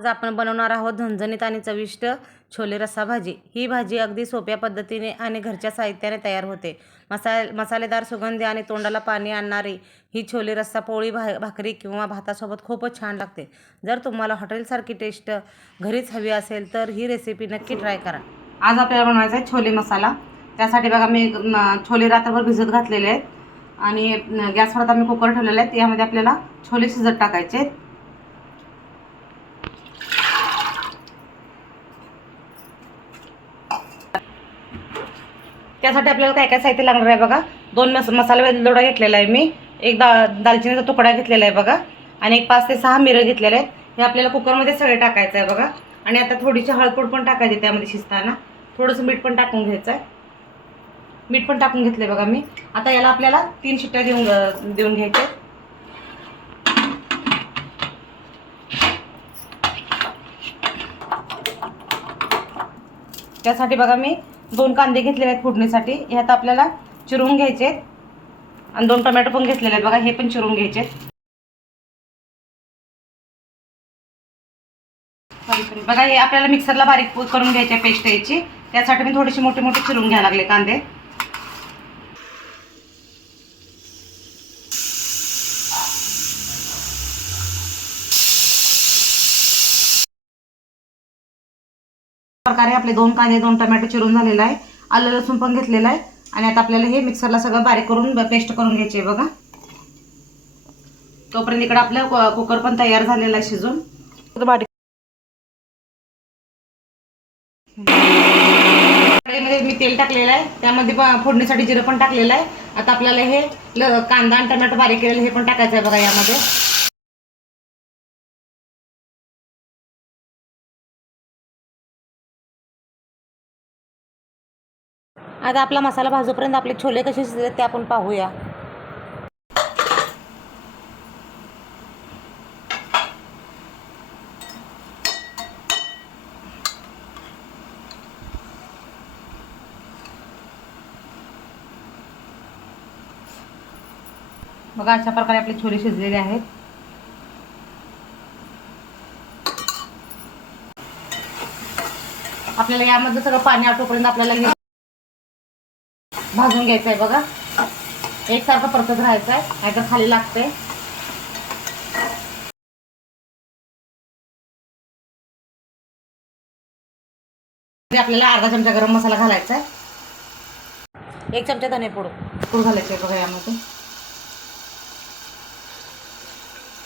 आज आपण बनवणार आहोत झणझणीत आणि चविष्ट छोले रस्सा भाजी। ही भाजी अगदी सोप्या पद्धतीने आणि घरच्या साहित्याने तयार होते। मसालेदार, सुगंधी आणि तोंडाला पाणी आणणारी ही छोले रस्सा पोळी, भाकरी किंवा भातासोबत खूपच छान लागते। जर तुम्हाला हॉटेलसारखी टेस्ट घरीच हवी असेल तर ही रेसिपी नक्की ट्राय करा। आज आपल्याला बनवायचा आहे छोले मसाला। त्यासाठी बघा मी छोले रात्रभर भिजत घातलेले आहेत आणि गॅसवर आता मी कुकर ठेवलेला आहे। यामध्ये आपल्याला छोले शिजत टाकायचे आहेत। त्यासाठी आपल्याला काय काय साहित्य लागणार आहे बघा। 2 मसाला वेलदोडा घेतलेला आहे मी, एक दालचिनीचा तुकडा घेतलेला आहे बघा, आणि एक 5 ते 6 मिरं घेतलेले आहेत। हे आपल्याला कुकरमध्ये सगळे टाकायचं आहे बघा। आणि आता थोडीशी हळदपूड पण टाकायची त्यामध्ये शिजताना, थोडंसं मीठ पण टाकून घ्यायचं आहे। मीठ पण टाकून घेतले बघा मी। आता याला आपल्याला 3 शिट्ट्या देऊन घ्यायच्या। त्यासाठी बघा मी 2 कांदे घेतलेले आहेत फोडणीसाठी, ह्यात आपल्याला चिरून घ्यायचे आहेत। आणि 2 टोमॅटो पण घेतलेले आहेत बघा, हे पण चिरून घ्यायचे। बघा हे आपल्याला मिक्सरला बारीक करून घ्यायची पेस्ट याची। त्यासाठी मी थोडीशी मोठी मोठी चिरून घ्यायला लागले कांदे। प्रकारे आपले 2 कांदे 2 टोमॅटो चिरून झालेला आहे। आलं लसूण पण घेतलेलं आहे। आणि आता आपल्याला हे मिक्सरला सगळं बारीक करून पेस्ट करून घ्यायची आहे बघा। तोपर्यंत इकडे आपलं कुकर पण तयार झालेला आहे शिजून। मी तेल टाकलेलं आहे, त्यामध्ये फोडणीसाठी जिरं पण टाकलेलं आहे। आता आपल्याला हे कांदा आणि टोमॅटो बारीक केलेलं हे पण टाकायचं आहे बघा यामध्ये। आता आपला मसाला भाजूपर्यंत आपले छोले कसे शिजले ते आपण पाहूया। बघा अशा प्रकारे आपले छोले शिजलेले आहेत। आपल्याला यामध्ये सगळं पाणी आटोपर्यंत आपल्याला हे भाजून घ्यायचं आहे बघा। एकसारखं परतत राहायचं आहे, नाहीतर खाली लागते। आपल्याला अर्धा चमचा गरम मसाला घालायचा आहे, 1 चमचा धनेपूड घालायचे बघा यामध्ये।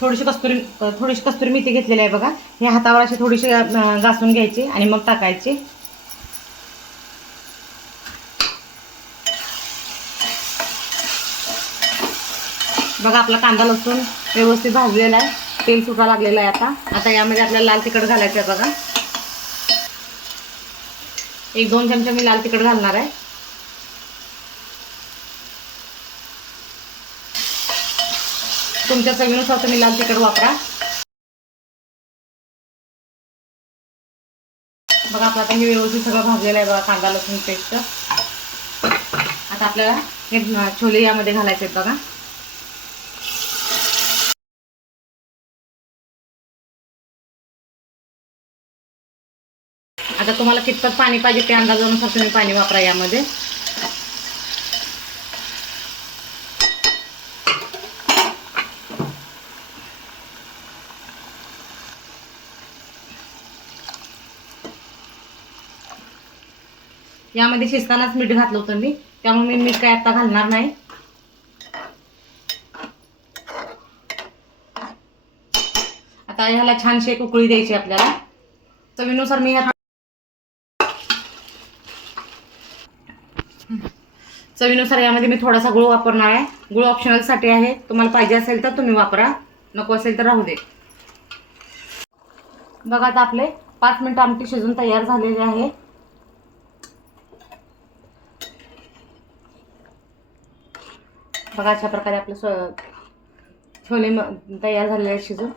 थोडीशी कस्तुरी मेथी घेतलेली आहे बघा, हे हातावर अशी थोडीशी घासून घ्यायची आणि मग टाकायची। बघा आपला कांदा लसूण व्यवस्थित भाजलेला आहे, तेल सुटा लागलेलं आहे। आता यामध्ये आपल्याला लाल तिखट घालायचं आहे बघा। 1-2 चमचे मी लाल तिखट घालणार आहे। तुमच्या चवीनुसार तुम्ही लाल तिखट वापरा। बघा आपला आता हे व्यवस्थित सगळं भाजलेलं आहे बघा, कांदा लसूण पेस्ट। आता आपल्याला हे छोले यामध्ये घालायचे आहेत बघा। आता तुम्हाला कितपत पाणी पाहिजे त्या अंदाजानुसार तुम्ही पाणी वापरा यामध्ये। यामध्ये शिजतानाच मीठ घातलं होतं मी, त्यामुळे मी मीठ काय आता घालणार नाही। आता ह्याला छानशी एक उकळी द्यायची आपल्याला। चवीनुसार मी यामध्ये मी थोडासा गुळ वापरणार आहे। गुळ ऑप्शनल साठी आहे, तुम्हाला पाहिजे असेल तर तुम्ही वापरा, नको असेल तर राहू दे। बघा आता आपले 5 मिनिट आमटी शिजून तयार झालेले आहे। बघा अशा प्रकारे आपले छोले तयार झालेले आहेत शिजून।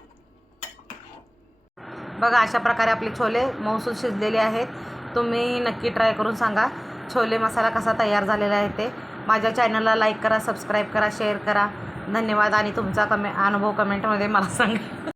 बघा अशा प्रकारे आपले छोले मऊसूत शिजलेले आहेत। तुम्ही नक्की ट्राय करून सांगा छोले मसाला कसा तयार झालेला आहे ते। माझ्या चॅनलला लाईक करा, सबस्क्राईब करा, शेअर करा। धन्यवाद। आणि तुमचा अनुभव कमेंटमध्ये मला सांगा।